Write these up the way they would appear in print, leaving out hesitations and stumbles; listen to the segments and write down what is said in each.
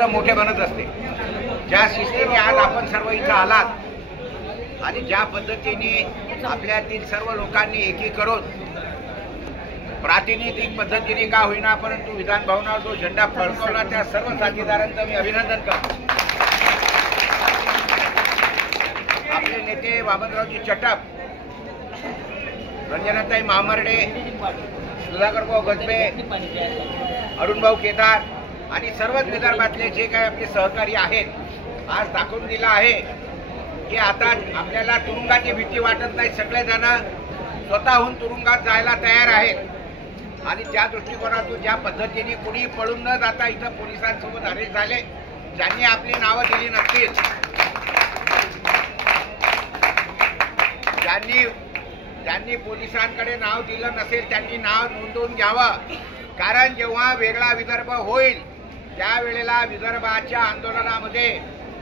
मोठे बनत असते। ज्या शिस्तीने आज आपण सर्व इथं आलात आणि ज्या पद्धतीने आपल्यातील सर्व लोकांनी एकी करून प्रातिनिधिक पद्धतीने का होईना परंतु विधान भवनावर जो झेंडा फडकवला त्या सर्व साथीदारांचं मी अभिनंदन करतो। आपले नेते वामनरावजी चटप, रंजनाताई महामर्डे, सुधाकरभाऊ गजबे, अरुणभाऊ केदार आणि सर्वच विदर्भातले जे काही आपले सहकारी आहेत आज दाखवून दिला आहे की आता आपल्याला तुरुंगाची भीती वाटत नाही। सगळेजण स्वतःहून तुरुंगात जायला तयार आहेत आणि त्या दृष्टिकोनातून ज्या पद्धतीने कुणी पळून न जाता इथं पोलिसांसोबत अरेस्ट झाले, ज्यांनी आपली नावं दिली नसतील, ज्यांनी पोलिसांकडे नाव दिलं नसेल त्यांनी नाव नोंदवून घ्यावं। कारण जेव्हा वेगळा विदर्भ होईल त्यावेळेला विदर्भाच्या आंदोलनामध्ये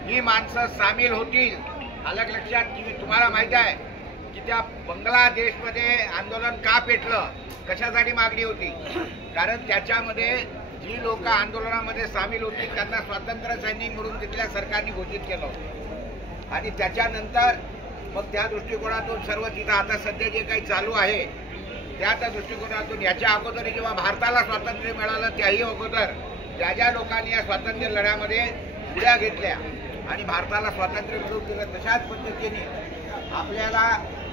ही माणसं सामील होतील। अलग लक्षात तुम्हाला माहिती आहे की त्या बांगलादेशमध्ये आंदोलन का पेटलं, कशासाठी मागणी होती? कारण त्याच्यामध्ये जी लोक आंदोलनामध्ये सामील होती त्यांना स्वातंत्र्य सैनिक म्हणून तिथल्या सरकारने घोषित केलं होतं आणि त्याच्यानंतर मग त्या दृष्टिकोनातून सर्व तिथं आता सध्या जे काही चालू आहे त्या दृष्टिकोनातून याच्या अगोदर जेव्हा भारताला स्वातंत्र्य मिळालं त्याही अगोदर ज्या ज्या लोकांनी या स्वातंत्र्य लढ्यामध्ये उड्या घेतल्या आणि भारताला स्वातंत्र्य मिळवून दिलं तशाच पद्धतीने आपल्याला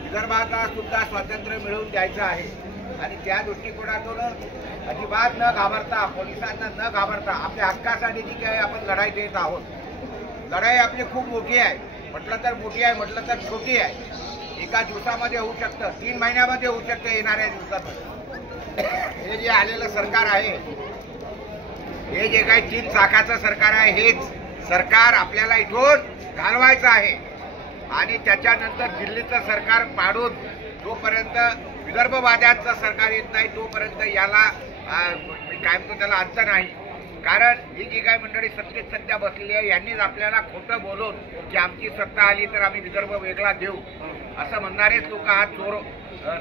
विदर्भाला सुद्धा स्वातंत्र्य मिळवून द्यायचं आहे आणि त्या दृष्टिकोनातून अजिबात न घाबरता, पोलिसांना न घाबरता आपल्या हक्कासाठी जी काही आपण लढाई देत आहोत, लढाई आपली खूप मोठी आहे। म्हटलं तर मोठी आहे, म्हटलं तर छोटी आहे। एका दिवसामध्ये होऊ शकतं, 3 महिन्यामध्ये होऊ शकतं, येणाऱ्या दिवसात। हे जे आलेलं सरकार आहे, हे जे काही 3 चाकाचं सरकार आहे, हेच सरकार आपल्याला इथून घालवायचं आहे आणि त्याच्यानंतर दिल्लीचं सरकार पाडून जोपर्यंत विदर्भवाद्यांचं सरकार येत नाही तोपर्यंत याला काय म्हणतो त्याला अंत नाही। कारण ही जी काही मंडळी सत्तेत सध्या बसलेली आहे यांनीच आपल्याला खोटं बोलून की आमची सत्ता आली तर आम्ही विदर्भ वेगळा देऊ असं म्हणणारेच लोक आज चोर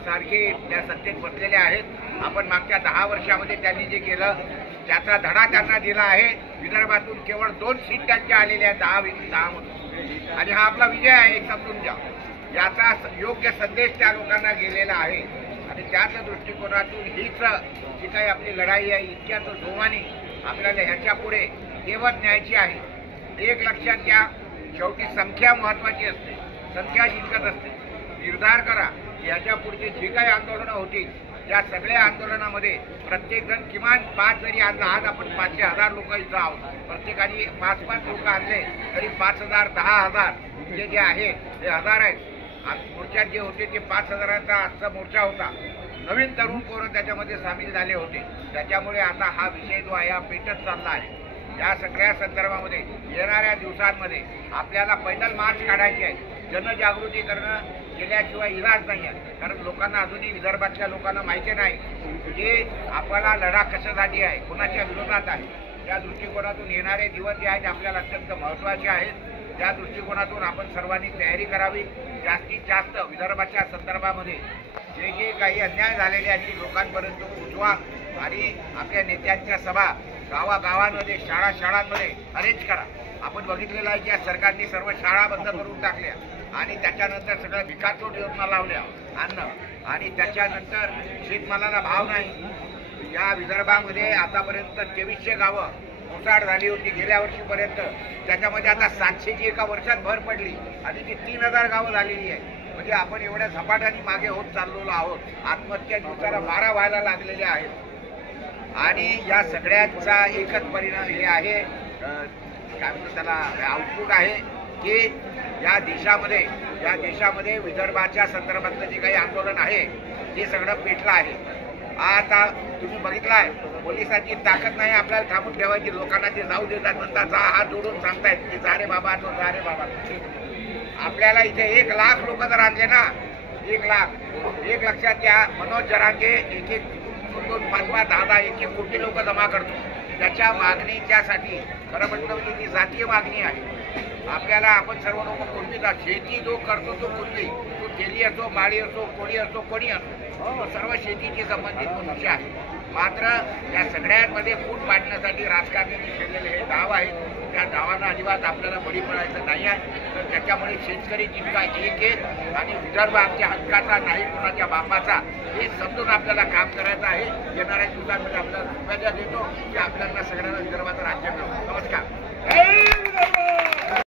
सारखे त्या सत्तेत बसलेले आहेत। आपण मागच्या 10 वर्षामध्ये त्यांनी जे केलं त्याचा धडा त्यांना दिला आहे। विदर्भातून केवळ 2 सीट त्यांच्या आलेल्या आहेत 10 मधून आणि हा आपला विजय आहे एक समजून घ्या। याचा योग्य संदेश त्या लोकांना गेलेला आहे आणि त्याच दृष्टिकोनातून हीच जी काही आपली लढाई आहे इतक्याच जोमाने आपल्याला ह्याच्या पुढे तेवत न्यायची आहे। एक लक्षात घ्या, शेवटी संख्या महत्वाची असते, संख्या जिंकत असते। निर्धार करा की ह्याच्या पुढचे जे काही आंदोलनं होतील त्या सगळ्या आंदोलनामध्ये प्रत्येकजण किमान 5 जरी आणला, आज आपण 500,000 लोक इथं आहोत, प्रत्येकाने 5-5 लोक आणले तरी 5,000 10,000 जे आहे ते 1000 आहेत। मोर्चात जे होते ते 5,000चा आजचा मोर्चा होता। नवीन तरुण पोरं त्याच्यामध्ये सामील झाले होते, त्याच्यामुळे आता हा विषय जो आहे हा पेटत चालला आहे। या सगळ्या संदर्भामध्ये येणाऱ्या दिवसांमध्ये आपल्याला पैदल मार्च काढायची आहे। जनजागृती करणं केल्याशिवाय इलाज नाही आहे, कारण लोकांना अजूनही विदर्भातल्या लोकांना माहिती नाही की आपला लढा कशासाठी आहे, कोणाच्या विरोधात आहे। त्या दृष्टिकोनातून येणारे दिवस जे आहेत आपल्याला अत्यंत महत्त्वाचे आहेत। त्या दृष्टिकोनातून आपण सर्वांनी तयारी करावी। जास्तीत जास्त विदर्भाच्या संदर्भामध्ये जे जे काही अन्याय झालेले आहेत ते लोकांपर्यंत पोहोचवा आणि आपल्या नेत्यांच्या सभा गावागावांमध्ये शाळांमध्ये अरेंज करा। आपण बघितलेलं आहे की या सरकारने सर्व शाळा बंद करून टाकल्या आणि त्याच्यानंतर सगळ्या भिकारचोट योजना लावल्या अन्न आणि त्याच्यानंतर शेतमालाला भाव नाही। या विदर्भामध्ये आतापर्यंत 2300 गावं कोसाड झाली होती गेल्या वर्षीपर्यंत, त्याच्यामध्ये आता 700ची एका वर्षात भर पडली आणि ती 3000 गावं झालेली आहे। म्हणजे आपण एवढ्या झपाट्याने मागे होत चाललेलो आहोत। आत्महत्या दिवसाला 12 व्हायला लागलेल्या आहेत आणि या सगळ्यांचा एकच परिणाम हे आहे, काय म्हणतो त्याला आउटपुट आहे की या देशामध्ये विदर्भाच्या संदर्भातलं जे काही आंदोलन आहे ते सगळं पेटलं आहे। आता तुम्ही बघितलाय पोलिसांची ताकद नाही आपल्याला थांबून ठेवायची, लोकांना ते जाऊ देतात, म्हणतात हात जोडून सांगतायत की जा रे बाबा तो जा रे बाबा। आपल्याला इथे 1 लाख लोक जर आणले ना, 1 लाख, एक लक्षात घ्या, मनोज जरांगे 1-1, 2-2, 5-5, 10-10, 1-1 कोटी लोक जमा करतो। त्याच्या मागणीच्यासाठी खरं म्हटलं म्हणजे ती जातीय मागणी आहे। आपल्याला आपण सर्व लोक कोणतीच शेती जो करतो तो कोणती, तो तेली असो, माळी असो, कोळी असो, कोणी असो, सर्व शेतीशी संबंधित मनुष्य आहे। मात्र या सगळ्यांमध्ये फूट पाडण्यासाठी राजकारण्यांनी खेळलेले हे डाव आहेत. त्या डावांना अजिबात आपल्याला बळी पडायचं नाही आहे. तर त्याच्यामुळे शेतकरी जितका एक आहे आणि विदर्भ आमच्या हक्काचा नाही कोणाच्या बापाचा हे समजून आपल्याला काम करायचं आहे. येणाऱ्या दिवसांमध्ये आपल्याला शुभेच्छा देतो की आपल्याला सगळ्यांना विदर्भाचं राज्य मिळो. नमस्कार.